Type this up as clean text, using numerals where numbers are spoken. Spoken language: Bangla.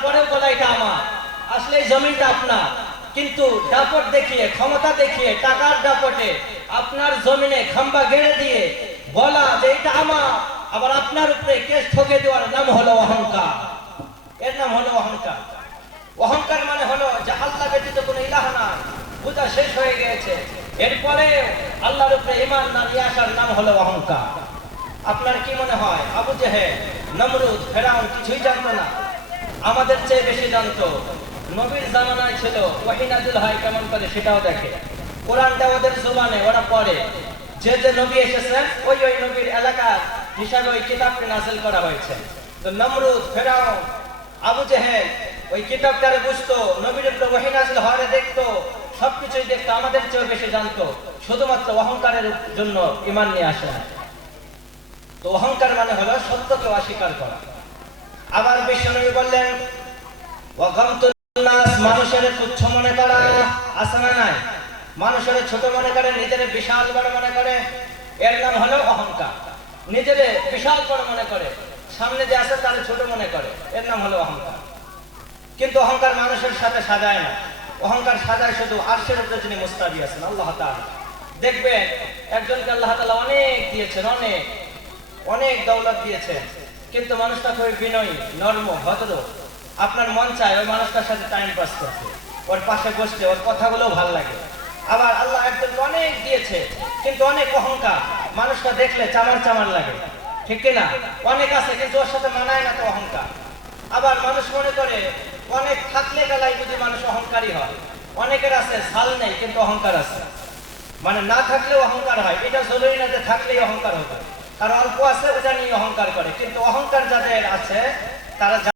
তারপরেও বলা এটা আমার, আসলে এই জমিটা আপনার, কিন্তু দাপট দেখিয়ে, ক্ষমতা দেখিয়ে, টাকার দাপটে আপনার জমিনে খাম্বা গেড়ে দিয়ে বলা যে এটা আমার, আবার আপনার উপরে কেস ঠকে দেওয়ার নাম হলো অহংকার। এর নাম হলো অহংকার। অহংকার মানে হলো যে আল্লাহ ব্যতীত কোনো ইলাহ নাই, বুঝা শেষ হয়ে গিয়েছে, এরপরে আল্লাহর উপরে ঈমান না নিয়ে আসার নাম হলো অহংকার। আপনার কি মনে হয় আবু জেহেল, নমরুদ, ফেরাউন কিছুই জানতো না? আমাদের চেয়ে বেশি জানতো। নবীর জামানায় ছিল ওহী নাযিল হয় কেমন করে সেটাও দেখে, কোরআনটা ওদের জবানে ওরা পড়ে, যে যে নবী এসেছেন ওই ওই নবীর এলাকার হিসাবে ওই কিতাবটি নাযিল করা হয়েছে। তো নমরুদ, ফেরাউন, আবু জেহেল ওই কিতাবটারে বুঝতো, নবীর উপরে ওহী নাযিল হওয়ারে দেখতো, সবকিছুই দেখতো, আমাদের চেয়ে বেশি জানতো, শুধুমাত্র অহংকারের জন্য ঈমান নিয়ে আসে না। তো অহংকার মানে হলো সত্যকে অস্বীকার করা। আবার বিশ্বনবী বললেন ওয়াগামতুন নাস, মানুষের তুচ্ছ মনে করা, আছে না নাই? মানুষের ছোট মনে করে, নিজের বিশাল বড় মনে করে, এর নাম হলো অহংকার। নিজের বিশাল বড় মনে করে, সামনে যে আছে তার ছোট মনে করে, এর নাম হলো অহংকার। কিন্তু অহংকার মানুষের সাথে সাজায় না, অহংকার সাজায় শুধু আরশের উপরে যিনি মুস্তাবি আছেন আল্লাহ তাআলা। দেখবেন একজনকে আল্লাহ তাআলা অনেক দিয়েছেন, অনেক অনেক দৌলত দিয়েছেন, কিন্তু মানুষটা খুবই বিনয়ী, নরম, ভদ্র। আপনার মন চায় ওই মানুষটার সাথে টাইম পাস করতে, ওর পাশে বসতে, ওর কথাগুলো ভালো লাগে। আবার আল্লাহ একজনকে অনেক দিয়েছে, কিন্তু অনেক অহংকার, মানুষটা দেখলে চামার চামার লাগে, ঠিক কিনা? অনেক আছে কিন্তু ওর সাথে মানায় না, তো অহংকার। আবার মানুষ মনে করে অনেক থাকলে গেলাই বুঝি মানুষ অহংকারী হয়। অনেকের আছে ছাল নেই কিন্তু অহংকার আছে, মানে না থাকলেও অহংকার হয়। এটা জরুরি না যে থাকলেই অহংকার হবে, কারণ অল্প আছে ওটা নিয়ে অহংকার করে, কিন্তু অহংকার যাদের আছে তারা